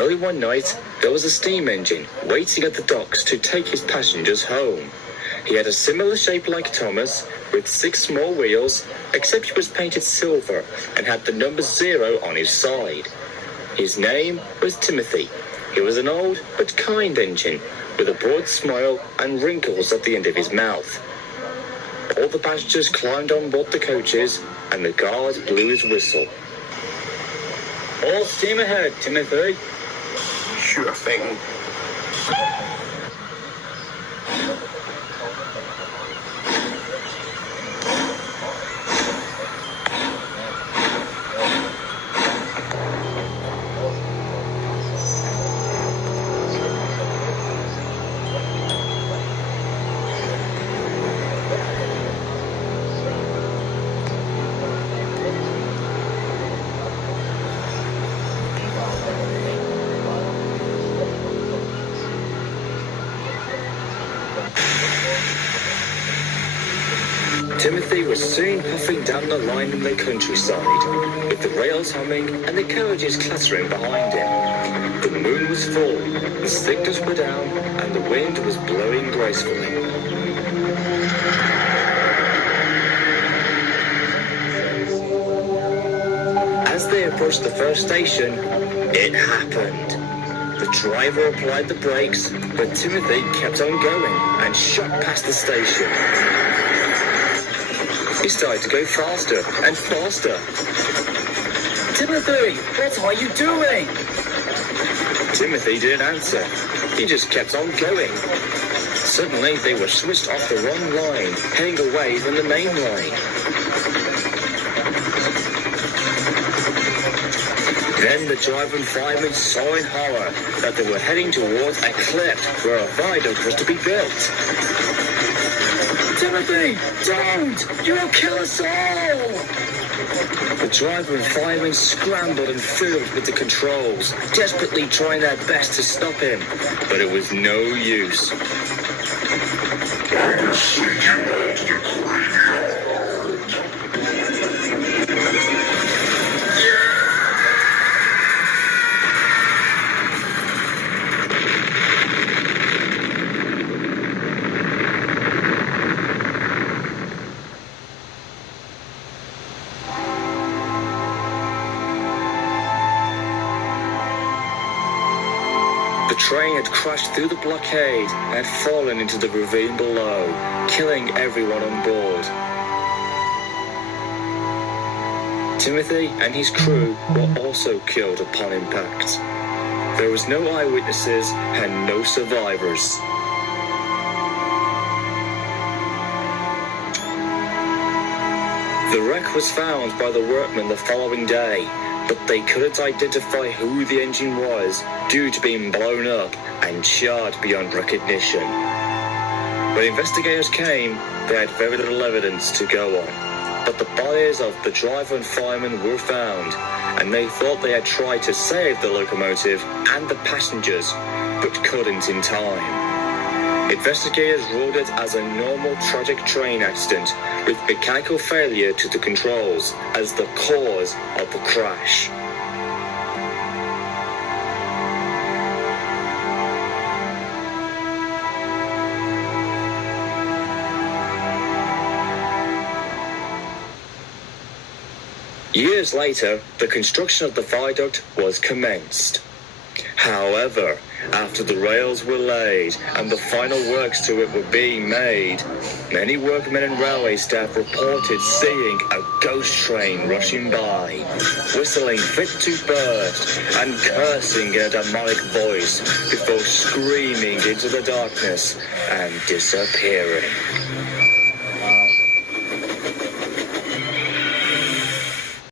Early one night, there was a steam engine waiting at the docks to take his passengers home. He had a similar shape like Thomas, with 6 small wheels, except he was painted silver and had the number 0 on his side. His name was Timothy. He was an old but kind engine, with a broad smile and wrinkles at the end of his mouth. All the passengers climbed on board the coaches, and the guard blew his whistle. All steam ahead, Timothy. Sure thing. Timothy was soon puffing down the line in the countryside, with the rails humming and the carriages clattering behind him. The moon was full, the signals were down, and the wind was blowing gracefully. As they approached the first station, it happened. The driver applied the brakes, but Timothy kept on going and shot past the station. He started to go faster and faster. Timothy, what are you doing? Timothy didn't answer. He just kept on going. Suddenly, they were switched off the wrong line, heading away from the main line. Then the driver and fireman saw in horror that they were heading towards a cliff where a viaduct was to be built. Timothy, don't! You will kill us all! The driver and firemen scrambled and fiddled with the controls, desperately trying their best to stop him, but it was no use. I sent you all to the graveyard. The train had crashed through the blockade and had fallen into the ravine below, killing everyone on board. Timothy and his crew were also killed upon impact. There was no eyewitnesses and no survivors. The wreck was found by the workmen the following day, but they couldn't identify who the engine was due to being blown up and charred beyond recognition. When investigators came, they had very little evidence to go on, but the bodies of the driver and fireman were found, and they thought they had tried to save the locomotive and the passengers, but couldn't in time. Investigators ruled it as a normal tragic train accident with mechanical failure to the controls as the cause of the crash. Years later, the construction of the viaduct was commenced. However, after the rails were laid and the final works to it were being made, many workmen and railway staff reported seeing a ghost train rushing by, whistling fit to burst and cursing in a demonic voice before screaming into the darkness and disappearing.